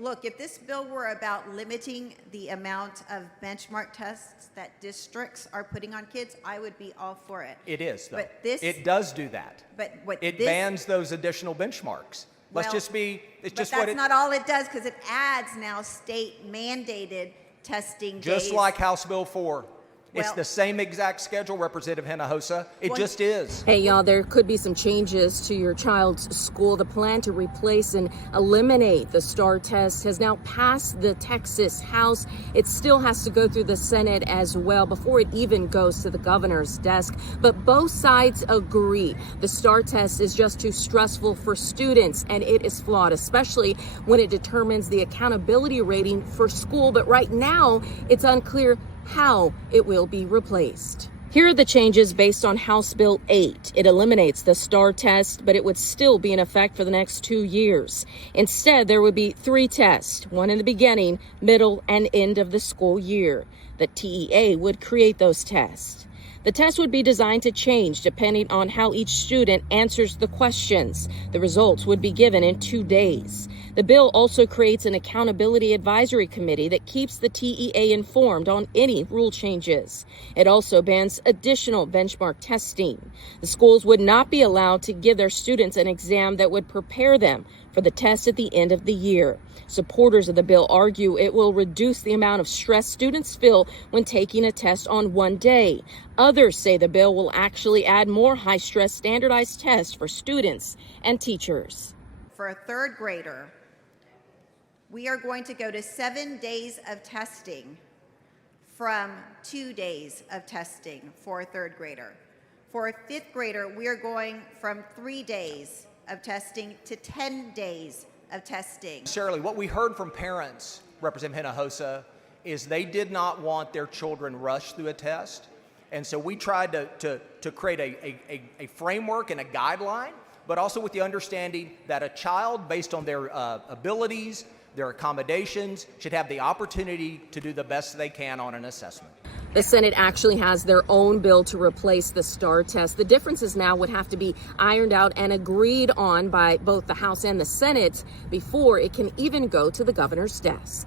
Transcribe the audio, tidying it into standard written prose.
look, if this bill were about limiting the amount of benchmark tests that districts are putting on kids, I would be all for it. It is, though. But this, it does do that. But what it this, bans those additional benchmarks. Let's well, just be, it's but just that's what it, not all it does, because it adds now state mandated testing just days. like House Bill 4. It's Well- the same exact schedule, Representative Hinojosa. It Well- just is. Hey, y'all, there could be some changes to your child's school. The plan to replace and eliminate the STAAR test has now passed the Texas House. It still has to go through the Senate as well before it even goes to the governor's desk. But both sides agree the STAAR test is just too stressful for students, and it is flawed, especially when it determines the accountability rating for school. But right now, it's unclear how it will be replaced. Here are the changes based on House Bill 8. It eliminates the STAAR test, but it would still be in effect for the next 2 years. Instead, there would be 3 tests, one in the beginning, middle, and end of the school year. The TEA would create those tests. The test would be designed to change depending on how each student answers the questions. The results would be given in 2 days. The bill also creates an accountability advisory committee that keeps the TEA informed on any rule changes. It also bans additional benchmark testing. The schools would not be allowed to give their students an exam that would prepare them for the test at the end of the year. Supporters of the bill argue it will reduce the amount of stress students feel when taking a test on one day. Others say the bill will actually add more high-stress standardized tests for students and teachers. For a third grader, we are going to go to 7 days of testing from 2 days of testing for a third grader. For a fifth grader, we are going from 3 days of testing to 10 days of testing. Shirley, what we heard from parents, Representative Hinojosa, is they did not want their children rushed through a test. And so we tried to create a framework and a guideline, but also with the understanding that a child, based on their abilities, their accommodations, should have the opportunity to do the best they can on an assessment. The Senate actually has their own bill to replace the STAAR test. The differences now would have to be ironed out and agreed on by both the House and the Senate before it can even go to the governor's desk.